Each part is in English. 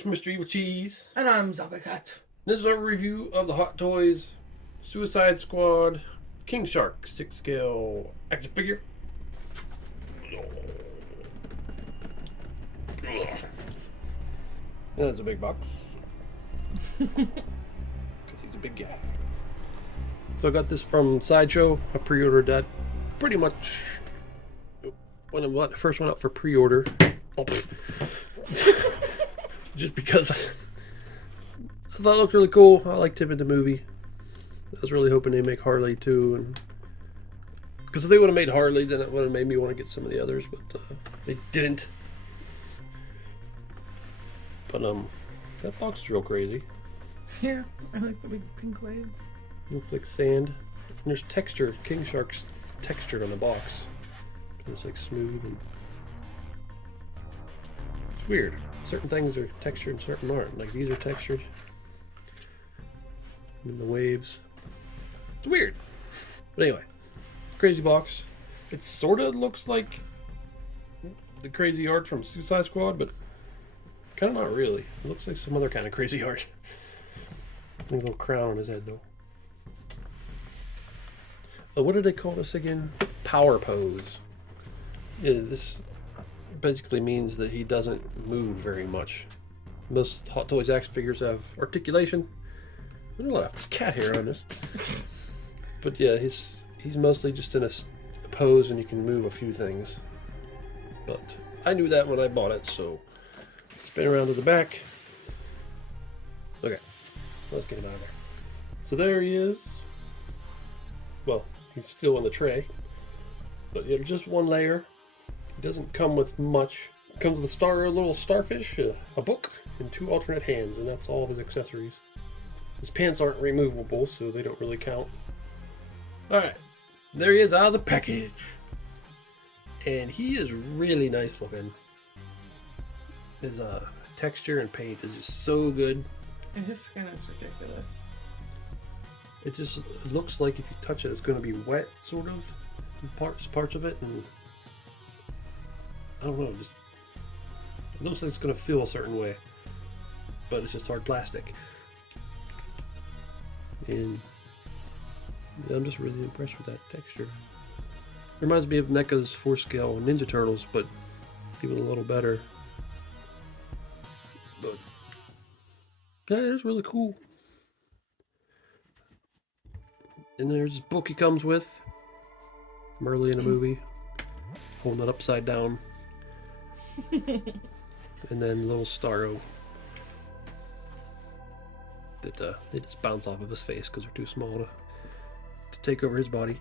It's Mr. Evilcheese. And I'm Zombie Cat. This is our review of the Hot Toys Suicide Squad King Shark 6 scale action figure. That's a big box. Because he's a big guy. So I got this from Sideshow. I pre-ordered that pretty much when it first went up for pre-order. Oh, just because I thought it looked really cool. I liked him in the movie. I was really hoping they'd make Harley too, and because if they would have made Harley, then it would have made me want to get some of the others, but they didn't. But that box is real crazy. Yeah, I like the big pink waves. Looks like sand. And there's texture. King Shark's textured on the box. It's like smooth and it's weird. Certain things are textured and certain aren't. Like these are textured. And the waves. It's weird. But anyway, crazy box. It sort of looks like the crazy art from Suicide Squad, but kind of not really. It looks like some other kind of crazy art. A little crown on his head though. Oh, what did they call this again? Power pose. Yeah, this basically means that he doesn't move very much. Most Hot Toys action figures have articulation. There's a lot of cat hair on this. But yeah, he's mostly just in a pose and you can move a few things. But I knew that when I bought it, so spin around to the back. Okay, let's get him out of there. So there he is. Well, he's still on the tray. But yeah, just one layer. It doesn't come with much. It comes with a little starfish, a book, and 2 alternate hands, and that's all of his accessories. His pants aren't removable, so they don't really count. Alright, there he is out of the package. And he is really nice looking. His texture and paint is just so good. And his skin is ridiculous. It just looks like if you touch it, it's going to be wet, sort of. Parts of it, and I don't know, just it looks like it's going to feel a certain way, but it's just hard plastic. And yeah, I'm just really impressed with that texture. Reminds me of NECA's 4-scale Ninja Turtles, but even a little better. But yeah, it's really cool. And there's this book he comes with from early in the movie, holding it upside down. And then little Starro that they just bounce off of his face because they're too small to take over his body.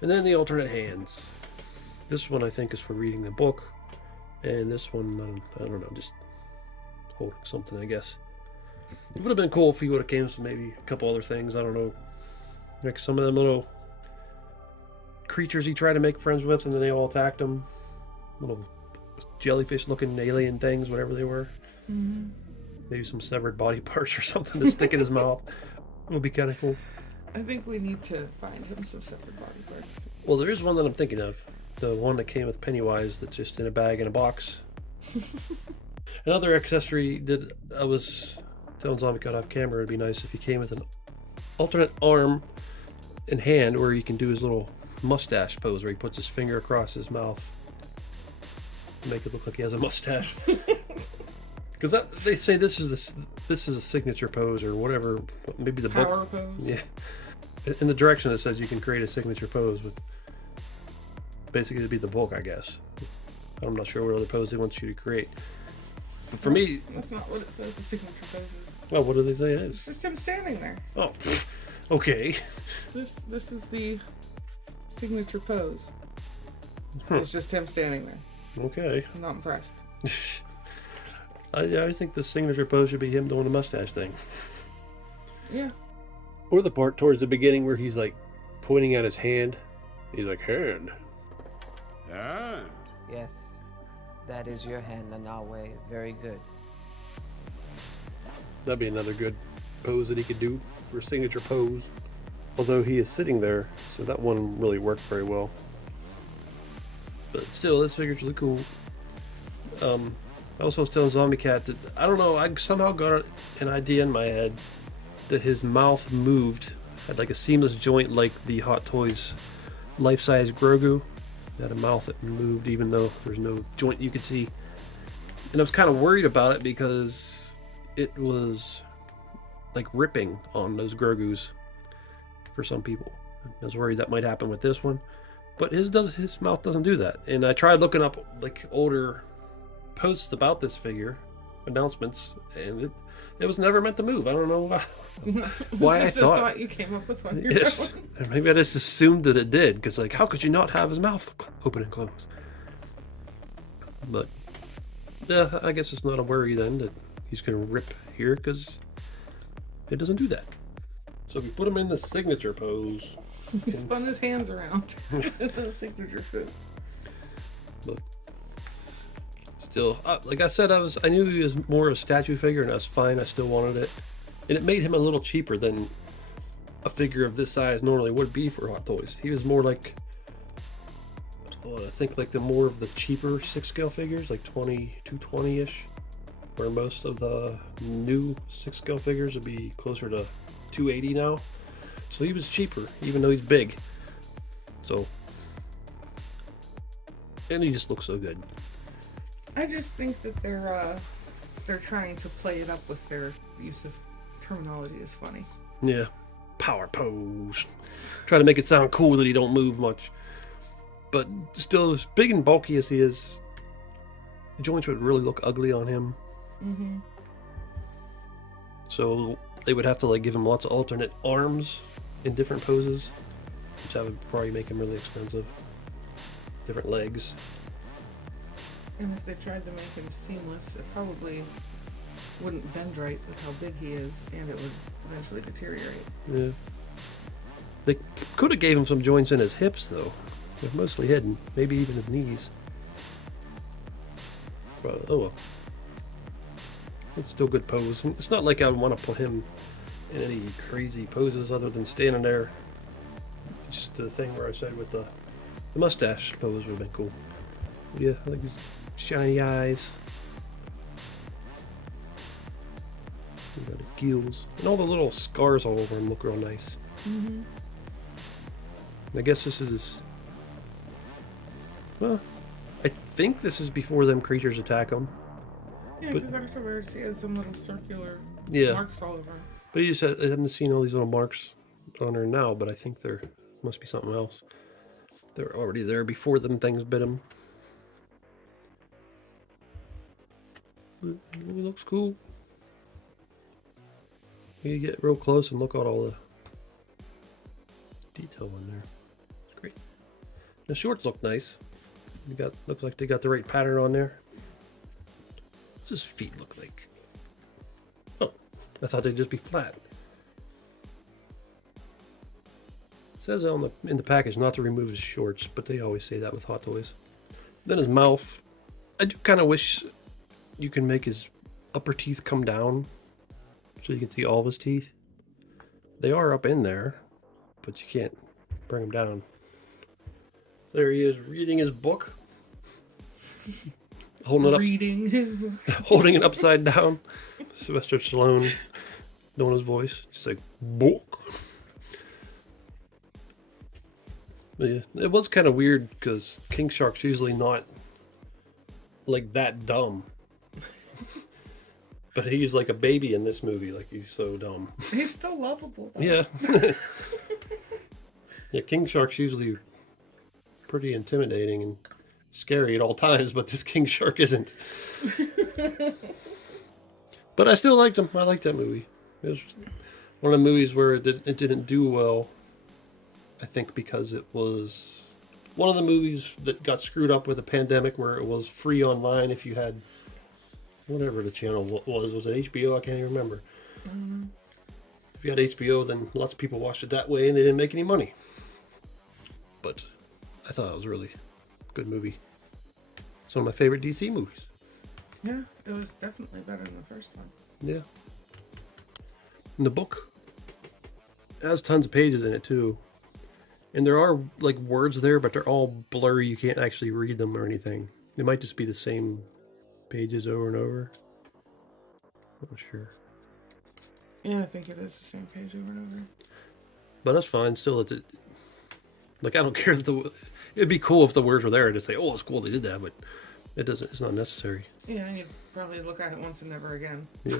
And then the alternate hands. This one I think is for reading the book, and this one I don't know, just holding something, I guess. It would have been cool if he would have came with maybe a couple other things. I don't know, like some of them little creatures he tried to make friends with, and then they all attacked him. Little jellyfish-looking alien things, whatever they were. Mm-hmm. Maybe some severed body parts or something to stick in his mouth. It would be kind of cool. I think we need to find him some separate body parts. Well, there is one that I'm thinking of. The one that came with Pennywise that's just in a bag in a box. Another accessory that I was telling Zombie Cut off camera would be nice if he came with an alternate arm and hand where he can do his little mustache pose where he puts his finger across his mouth to make it look like he has a mustache. Because they say this is a signature pose or whatever. Maybe the power book pose. Yeah, in the direction it says you can create a signature pose, but basically it'd be the book, I guess. I'm not sure what other pose they want you to create. But for me, that's not what it says. The signature pose is. Well, what do they say it is? It's just him standing there. Oh, okay. This is the signature pose. It's just him standing there. Okay. I'm not impressed. I think the signature pose should be him doing the mustache thing. Yeah. Or the part towards the beginning where he's like pointing at his hand. He's like, hand. Hand? Yes, that is your hand, Nanawe. Very good. That'd be another good pose that he could do for a signature pose. Although he is sitting there, so that one really worked very well. But still, this figure's really cool. I also was telling Zombie Cat that, I don't know, I somehow got an idea in my head that his mouth moved, had like a seamless joint like the Hot Toys life-size Grogu. It had a mouth that moved even though there's no joint you could see. And I was kind of worried about it because it was like ripping on those Grogus for some people. I was worried that might happen with this one. But his mouth doesn't do that. And I tried looking up like older posts about this figure, announcements, and it was never meant to move. I don't know why It's just I thought. a thought you came up with on your Yes, own. and maybe I just assumed that it did, because like, how could you not have his mouth open and close? But yeah, I guess it's not a worry then that he's gonna rip here, because it doesn't do that. So we put him in the signature pose. He spun his hands around. The signature pose. But still, like I said, I knew he was more of a statue figure, and that's fine. I still wanted it, and it made him a little cheaper than a figure of this size normally would be for Hot Toys. He was more like, I think like the more of the cheaper 6-scale figures, like 220-ish, where most of the new 6-scale figures would be closer to 280 now. So he was cheaper, even though he's big. So, and he just looks so good. I just think that they're trying to play it up with their use of terminology is funny. Yeah, power pose. Try to make it sound cool that he don't move much. But still, as big and bulky as he is, the joints would really look ugly on him. Mm-hmm. So they would have to like give him lots of alternate arms in different poses, which that would probably make him really expensive. Different legs. And if they tried to make him seamless, it probably wouldn't bend right with how big he is, and it would eventually deteriorate. Yeah. They could have gave him some joints in his hips though. They're mostly hidden. Maybe even his knees. But oh well. It's still good pose. And it's not like I want to put him in any crazy poses other than standing there. Just the thing where I said with the mustache pose would have been cool. But yeah, I like his shiny eyes. He got his gills. And all the little scars all over him look real nice. Mm-hmm. I guess this is... Well, I think this is before them creatures attack him. Yeah, But- because afterwards he has some little circular Yeah. marks all over him. But you said I haven't seen all these little marks on her now, but I think there must be something else. They're already there before them things bit him. But it looks cool. You get real close and look at all the detail in there. It's great. The shorts look nice. Looks like they got the right pattern on there. What's his feet look like? Oh, I thought they'd just be flat. It says in the package not to remove his shorts, but they always say that with Hot Toys. Then his mouth. I do kind of wish you can make his upper teeth come down so you can see all of his teeth. They are up in there, but you can't bring them down. There he is reading his book. Holding it up. Reading his book. Holding it upside down. Sylvester Stallone doing his voice. Just like, book. But yeah, it was kind of weird because King Shark's usually not like that dumb. But he's like a baby in this movie. Like, he's so dumb. He's still lovable, though. Yeah. Yeah, King Shark's usually pretty intimidating and scary at all times, but this King Shark isn't. But I still liked him. I liked that movie. It was one of the movies where it didn't do well, I think because it was one of the movies that got screwed up with the pandemic where it was free online if you had whatever the channel was. Was it HBO? I can't even remember. Mm-hmm. If you had HBO, then lots of people watched it that way and they didn't make any money. But I thought it was a really good movie. It's one of my favorite DC movies. Yeah, it was definitely better than the first one. Yeah. And the book has tons of pages in it too. And there are like words there, but they're all blurry. You can't actually read them or anything. It might just be the same pages over and over. Not sure. Yeah, I think it is the same page over and over. But that's fine. Still, like, I don't care that it'd be cool if the words were there and just say, "Oh, it's cool they did that," but it doesn't. It's not necessary. Yeah, and you'd probably look at it once and never again. Yeah.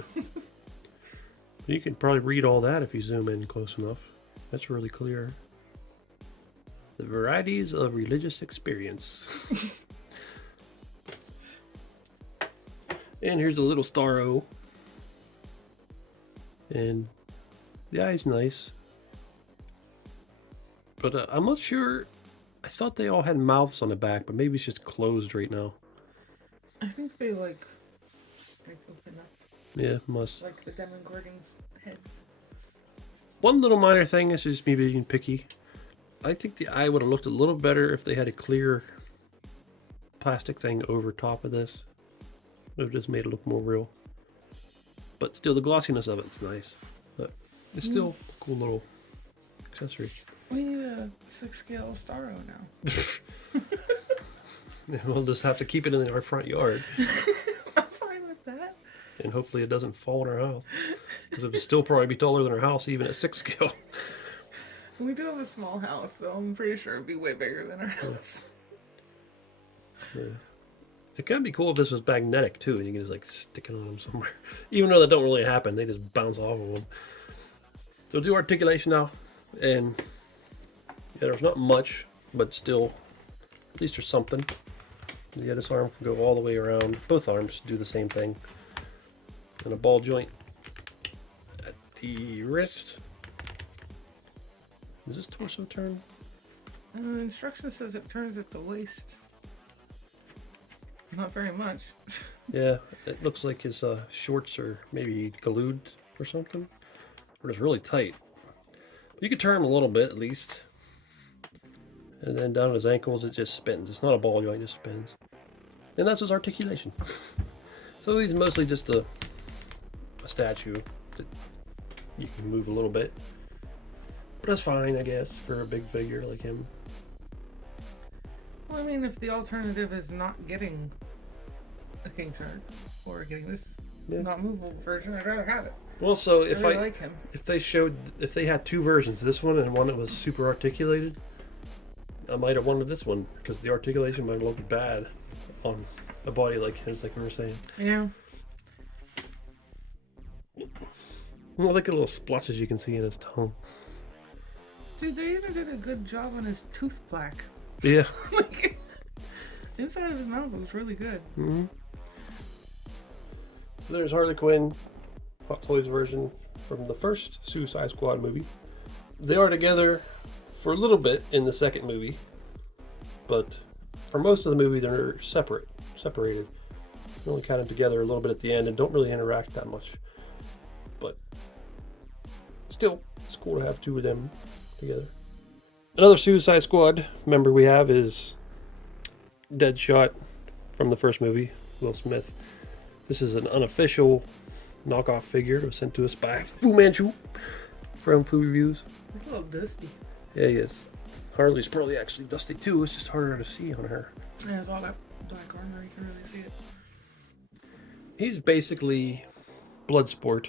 You can probably read all that if you zoom in close enough. That's really clear. The varieties of religious experience. And here's the little star O. And the eye's nice. But I'm not sure. I thought they all had mouths on the back, but maybe it's just closed right now. I think they like open up Yeah, must. like the Demogorgon's head. One little minor thing, this is me being picky. I think the eye would have looked a little better if they had a clear plastic thing over top of this. It would have just made it look more real. But still, the glossiness of it's nice. But it's still a cool little accessory. We need a 6-scale Starro now. We'll just have to keep it in our front yard. I'm fine with that. And hopefully it doesn't fall in our house. Because it would still probably be taller than our house, even at 6 scale. We do have a small house, so I'm pretty sure it'd be way bigger than our house. Yeah. It could be cool if this was magnetic too, and you can just like stick it on them somewhere. Even though that don't really happen, they just bounce off of them. So we'll do articulation now, and yeah, there's not much, but still, at least there's something. Yeah, this arm can go all the way around. Both arms do the same thing. And a ball joint at the wrist. Is this torso turn? Instruction says it turns at the waist. Not very much. Yeah, it looks like his shorts are maybe glued or something. Or just really tight. You could turn them a little bit at least. And then down his ankles it just spins. It's not a ball joint, it just spins. And that's his articulation. So he's mostly just a statue that you can move a little bit. But that's fine, I guess, for a big figure like him. Well, I mean, if the alternative is not getting a king shark or getting this not movable version, I'd rather have it. Well, so I really like him. if they had two versions, this one and one that was super articulated, I might have wanted this one because the articulation might have looked bad on a body like his, like we were saying. Yeah. Well, look at the little splotches you can see in his tongue. Dude, they even did a good job on his tooth plaque. Yeah. Like, inside of his mouth was really good. Mm-hmm. So there's Harley Quinn, Hot Toys version from the first Suicide Squad movie. They are together for a little bit in the second movie, but for most of the movie they're separated. They only kind of together a little bit at the end and don't really interact that much. But still, it's cool to have two of them together. Another Suicide Squad member we have is Deadshot from the first movie, Will Smith. This is an unofficial knockoff figure. It was sent to us by Fu Manchu from Fu Reviews. It's a little dusty. Yeah, he is. Harley's probably actually dusty too. It's just harder to see on her. It has all that black armor, you can really see it. He's basically Bloodsport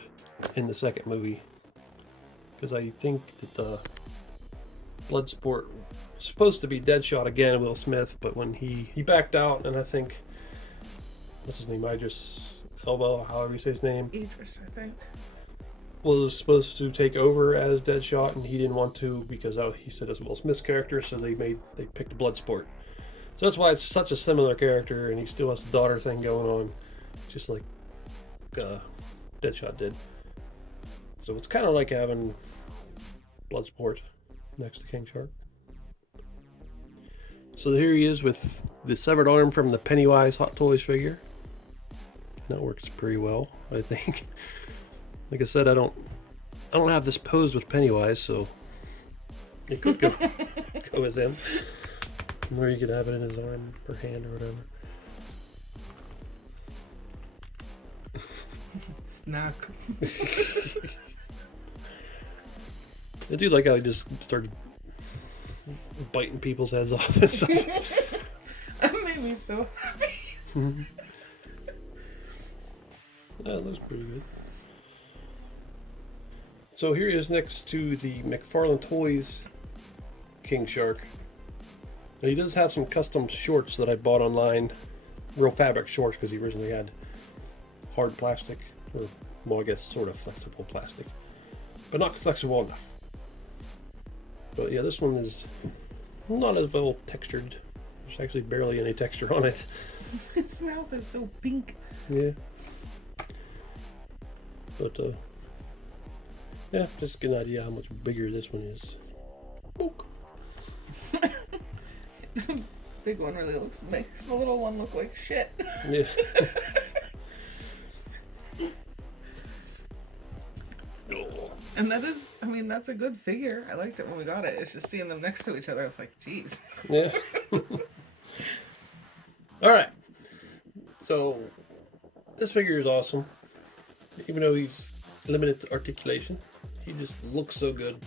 in the second movie. Because I think that Bloodsport was supposed to be Deadshot again, Will Smith, but when he backed out, and I think, what's his name, Idris Elba, however you say his name, Idris, I think, was supposed to take over as Deadshot, and he didn't want to because he said it's Will Smith's character, so they picked Bloodsport. So that's why it's such a similar character, and he still has the daughter thing going on, just like Deadshot did. So it's kind of like having Bloodsport next to King Shark. So here he is with the severed arm from the Pennywise Hot Toys figure. That works pretty well, I think. Like I said, I don't have this posed with Pennywise, so it could go with him. Or you could have it in his arm or hand or whatever. snack. I do like how he just started biting people's heads off and stuff. That made me so happy. Mm-hmm. That looks pretty good. So here he is next to the McFarlane Toys King Shark. Now he does have some custom shorts that I bought online, real fabric shorts, because he originally had hard plastic, or well, I guess sort of flexible plastic, but not flexible enough. But yeah, this one is not as well textured. There's actually barely any texture on it. His mouth is so pink. Yeah. But yeah, just get an idea how much bigger this one is. Book. Big one really makes the little one look like shit. Yeah. And that is, I mean, that's a good figure. I liked it when we got it. It's just seeing them next to each other. I was like, geez. Yeah. All right. So this figure is awesome. Even though he's limited to articulation, he just looks so good.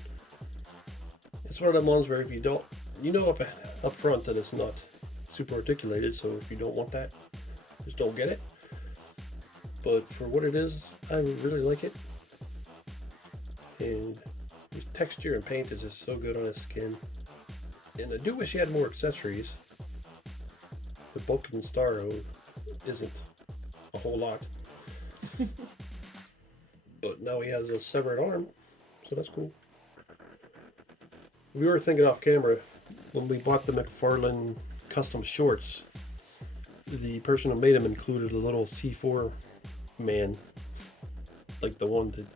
It's one of them ones where if you don't, you know up front that it's not super articulated. So if you don't want that, just don't get it. But for what it is, I really like it. And his texture and paint is just so good on his skin. And I do wish he had more accessories. The bulk and Starro isn't a whole lot. But now he has a severed arm, so that's cool. We were thinking off camera, when we bought the McFarlane custom shorts, the person who made them included a little C4 man, like the one that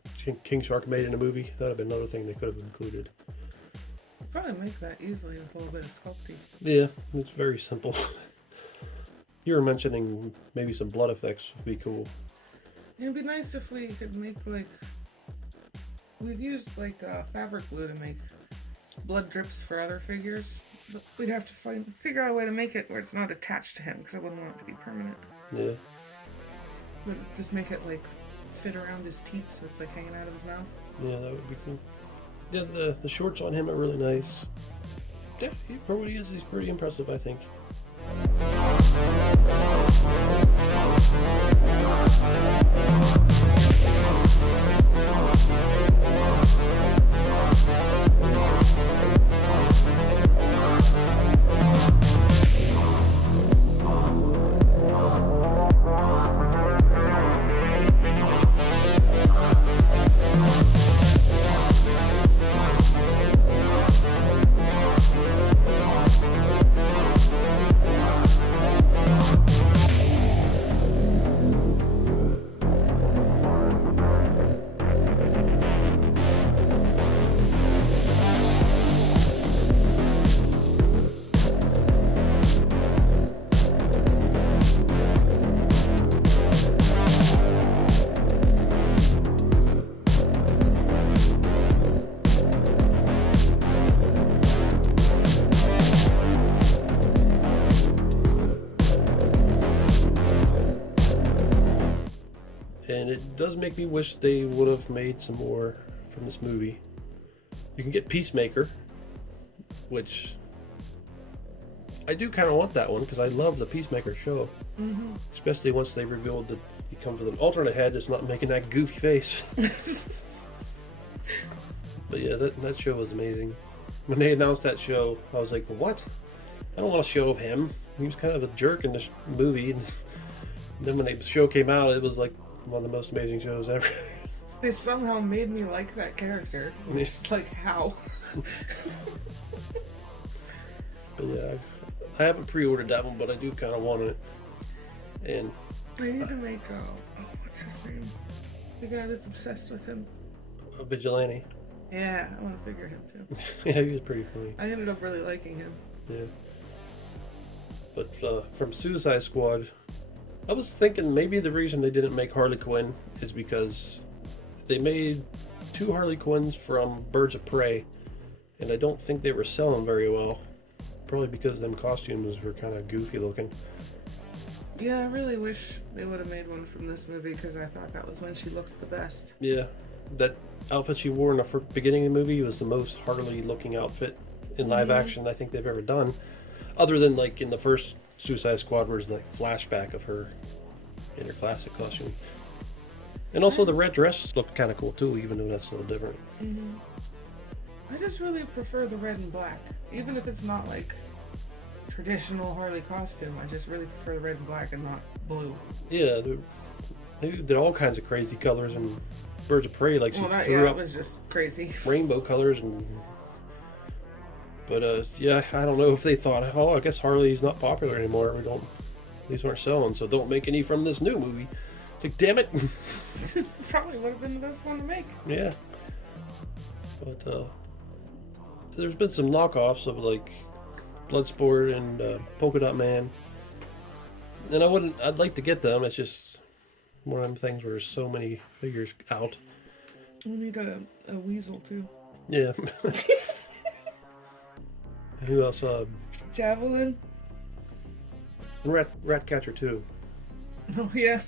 King Shark made in a movie. That would have been another thing they could have included. Probably make that easily with a little bit of sculpting. Yeah, it's very simple. You were mentioning maybe some blood effects would be cool. It'd be nice if we could make like, we've used like fabric glue to make blood drips for other figures, but we'd have to figure out a way to make it where it's not attached to him, because I wouldn't want it to be permanent. Yeah. But just make it like fit around his teeth so it's like hanging out of his mouth. Yeah, that would be cool. Yeah, the shorts on him are really nice. Yeah, for what he is, he's pretty impressive, I think. And it does make me wish they would have made some more from this movie. You can get Peacemaker, which I do kind of want that one because I love the Peacemaker show. Mm-hmm. Especially once they revealed that he comes with an alternate head that's not making that goofy face. But yeah, that show was amazing. When they announced that show, I was like, what? I don't want a show of him. He was kind of a jerk in this movie. And then when the show came out, it was like one of the most amazing shows ever. They somehow made me like that character. Which is like, how? But yeah, I haven't pre-ordered that one, but I do kind of want it. And They need to make, what's his name? The guy that's obsessed with him. a Vigilante. Yeah, I want to figure him too. Yeah, he was pretty funny. I ended up really liking him. Yeah. But from Suicide Squad, I was thinking maybe the reason they didn't make Harley Quinn is because they made 2 Harley Quinns from Birds of Prey, and I don't think they were selling very well. Probably because them costumes were kind of goofy looking. Yeah, I really wish they would have made one from this movie because I thought that was when she looked the best. Yeah, that outfit she wore in the beginning of the movie was the most Harley looking outfit in live action I think they've ever done. Other than like in the first Suicide Squad where there's like flashback of her in her classic costume. And also the red dress looked kind of cool too, even though that's a little different. I just really prefer the red and black, even if it's not like traditional Harley costume. I just really prefer the red and black and not blue. Yeah, they did all kinds of crazy colors and Birds of Prey, like she threw it up was just crazy. rainbow colors and. But yeah, I don't know if they thought, oh, I guess Harley's not popular anymore. These aren't selling, so don't make any from this new movie. It's like, damn it. This probably would have been the best one to make. Yeah. But there's been some knockoffs of like Bloodsport and Polka Dot Man. And I'd like to get them. It's just one of them things where there's so many figures out. We need a weasel too. Yeah. Who else? Javelin. And Ratcatcher too. Oh yeah.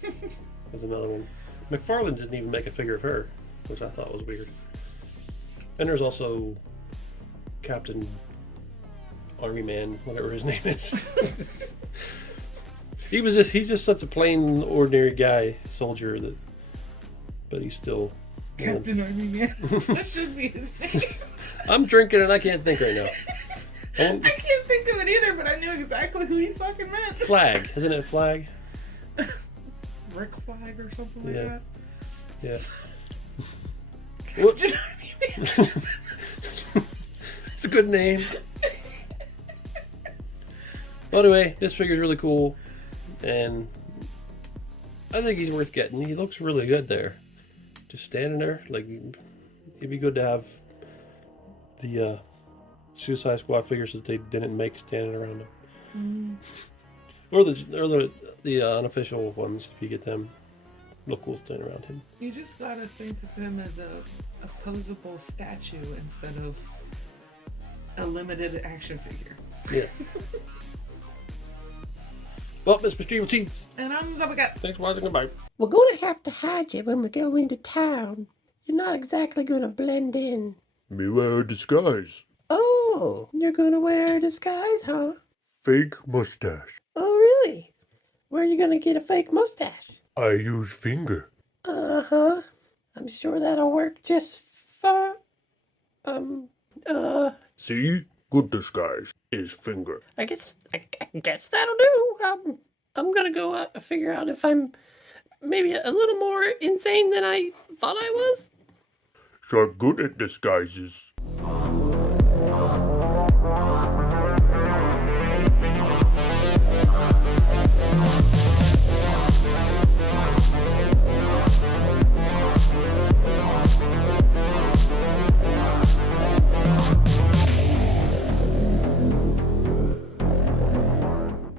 Was another one. McFarlane didn't even make a figure of her, which I thought was weird. And there's also Captain Army Man, whatever his name is. He's just such a plain, ordinary guy, soldier but he's still Captain Army Man. That should be his name. I'm drinking and I can't think right now. I can't think of it either, but I knew exactly who you fucking meant. Flag, isn't it Flag? Rick Flag or something like Yeah. that. Yeah. Captain Army Man. It's a good name. Well, anyway, this figure's really cool, and I think he's worth getting. He looks really good there, just standing there. Like, it'd be good to have the Suicide Squad figures that they didn't make standing around him, or the unofficial ones. If you get them, look cool standing around him. You just gotta think of him as a posable statue instead of a limited action figure. Yeah. Well, Mr. Evilcheese, And I'm Zabagat. thanks for watching. Goodbye. We're going to have to hide you when we go into town. You're not exactly going to blend in. Me wear a disguise. Oh, you're going to wear a disguise, huh? Fake mustache. Oh, really? Where are you going to get a fake mustache? I use finger. Uh-huh. I'm sure that'll work just fine. See? Good disguise is finger. I guess that'll do. I'm gonna go figure out if I'm maybe a little more insane than I thought I was. You're good at disguises.